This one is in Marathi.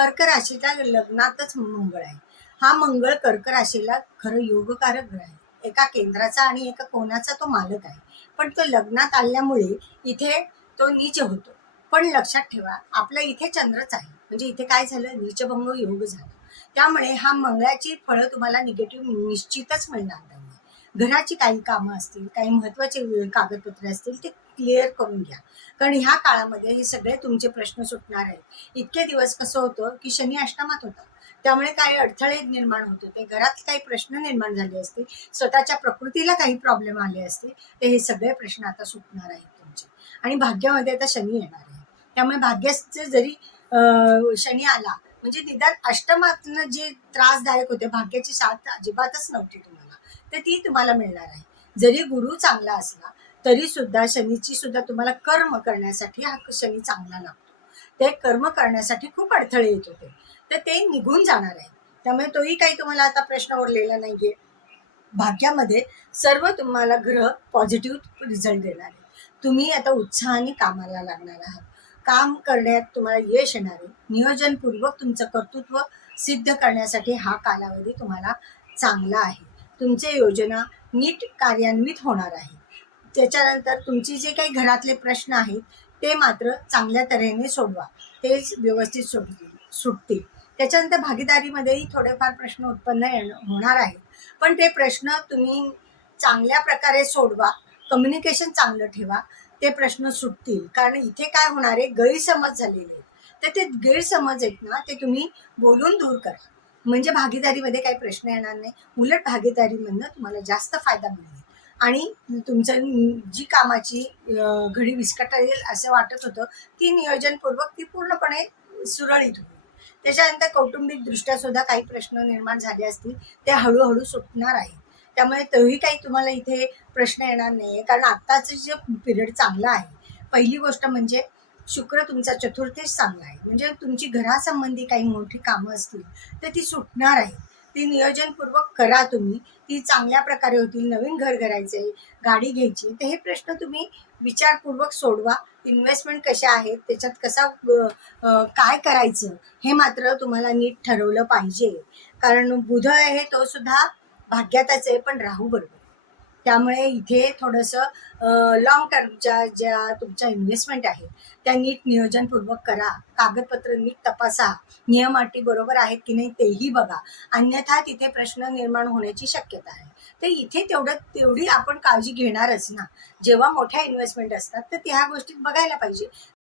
कर्क राशीच्या लग्नातच मंगळ आहे. हा मंगळ कर्क राशीला खरं योगकारक ग्रह आहे. एका केंद्राचा आणि एका कोणाचा तो मालक आहे. पण तो लग्नात आल्यामुळे इथे तो नीच होतो. पण लक्षात ठेवा, आपल्या इथे चंद्रच आहे, म्हणजे इथे काय झालं, नीचभंग योग झाला. त्यामुळे हा मंगळाची फळं तुम्हाला निगेटिव्ह निश्चितच मिळणार नाही. घराची काही कामं असतील, काही महत्वाचे कागदपत्रे असतील, ते क्लिअर करून घ्या. कारण ह्या काळामध्ये हे सगळे तुमचे प्रश्न सुटणार आहेत. इतके दिवस कसं होतं की शनी अष्टमात होता, त्यामुळे काही अडथळे निर्माण होत होते, घरात काही प्रश्न निर्माण झाले असते, स्वतःच्या प्रकृतीला काही प्रॉब्लेम आले असते, तर हे सगळे प्रश्न आता सुटणार आहेत तुमचे. आणि भाग्यामध्ये आता शनी येणार आहे, त्यामुळे भाग्याचे जरी शनी आला म्हणजे निदान अष्टमातनं जे त्रासदायक होते, भाग्याची साथ अजिबातच नव्हती तुम्हाला, तर ती तुम्हाला मिळणार आहे. जरी गुरु चांगला असला तरी सुद्धा शनीची सुद्धा तुम्हाला कर्म करण्यासाठी हा शनी चांगला लागतो. ते कर्म करण्यासाठी खूप अडथळे येत होते, तर ते निघून जाणार आहे. त्यामुळे तोही काही तुम्हाला आता प्रश्न उरलेला नाहीये. भाग्यामध्ये सर्व तुम्हाला ग्रह पॉझिटिव्ह रिझल्ट देणार आहे. तुम्ही आता उत्साहाने कामाला लागणार आहात. काम करण्यात तुम्हाला यश येणार आहे. नियोजनपूर्वक तुमचं कर्तृत्व सिद्ध करण्यासाठी हा कालावधी तुम्हाला चांगला आहे. तुमचे योजना नीट कार्यान्वित होणार आहे. त्याच्यानंतर तुमची जे काही घरातले प्रश्न आहेत ते मात्र चांगल्या तऱ्हेने सोडवा, ते व्यवस्थित सुटतील. त्याच्यानंतर भागीदारीमध्येही थोडेफार प्रश्न उत्पन्न होणार आहेत, पण ते प्रश्न तुम्ही चांगल्या प्रकारे सोडवा, कम्युनिकेशन चांगलं ठेवा, ते प्रश्न सुटतील. कारण इथे काय होणार आहे, गैरसमज झालेले आहेत, तर ते गैरसमज आहेत ना, ते तुम्ही बोलून दूर करा, म्हणजे भागीदारीमध्ये काही प्रश्न येणार नाही. उलट भागीदारीमधनं तुम्हाला जास्त फायदा मिळेल आणि तुमचं जी कामाची घडी विस्कटेल असं वाटत होतं, ती नियोजनपूर्वक ती पूर्णपणे सुरळीत होईल. त्याच्यानंतर कौटुंबिक दृष्ट्या सुद्धा काही प्रश्न निर्माण झाले असतील, ते हळूहळू सुटणार आहे. त्यामुळे तोही काही तुम्हाला इथे प्रश्न येणार नाही, कारण आत्ताचं जे पिरियड चांगला आहे. पहिली गोष्ट म्हणजे शुक्र तुमचा चतुर्थीच चांगला आहे, म्हणजे तुमची घरासंबंधी काही मोठी कामं असतील तर ती सुटणार आहे. ती नियोजनपूर्वक करा तुम्ही, ती चांगल्या प्रकारे होतील. नवीन घर करायचे, गाडी घ्यायची, तर हे प्रश्न तुम्ही विचारपूर्वक सोडवा. इन्व्हेस्टमेंट कशा आहेत, त्याच्यात कसा काय करायचं हे मात्र तुम्हाला नीट ठरवलं पाहिजे. कारण बुध आहे तो सुद्धा भाग्यातच आहे, पण राहू बरोबर. त्यामुळे इथे थोडंसं लॉंग टर्मच्या ज्या तुमच्या इन्व्हेस्टमेंट आहेत त्या नीट नियोजनपूर्वक करा. कागदपत्र नीट तपासा, नियम अटी बरोबर आहेत की नाही तेही बघा, अन्यथा तिथे प्रश्न निर्माण होण्याची शक्यता आहे. तर इथे तेवढी आपण काळजी घेणारच ना. जेव्हा मोठ्या इन्व्हेस्टमेंट असतात तर त्या गोष्टी बघायला पाहिजे.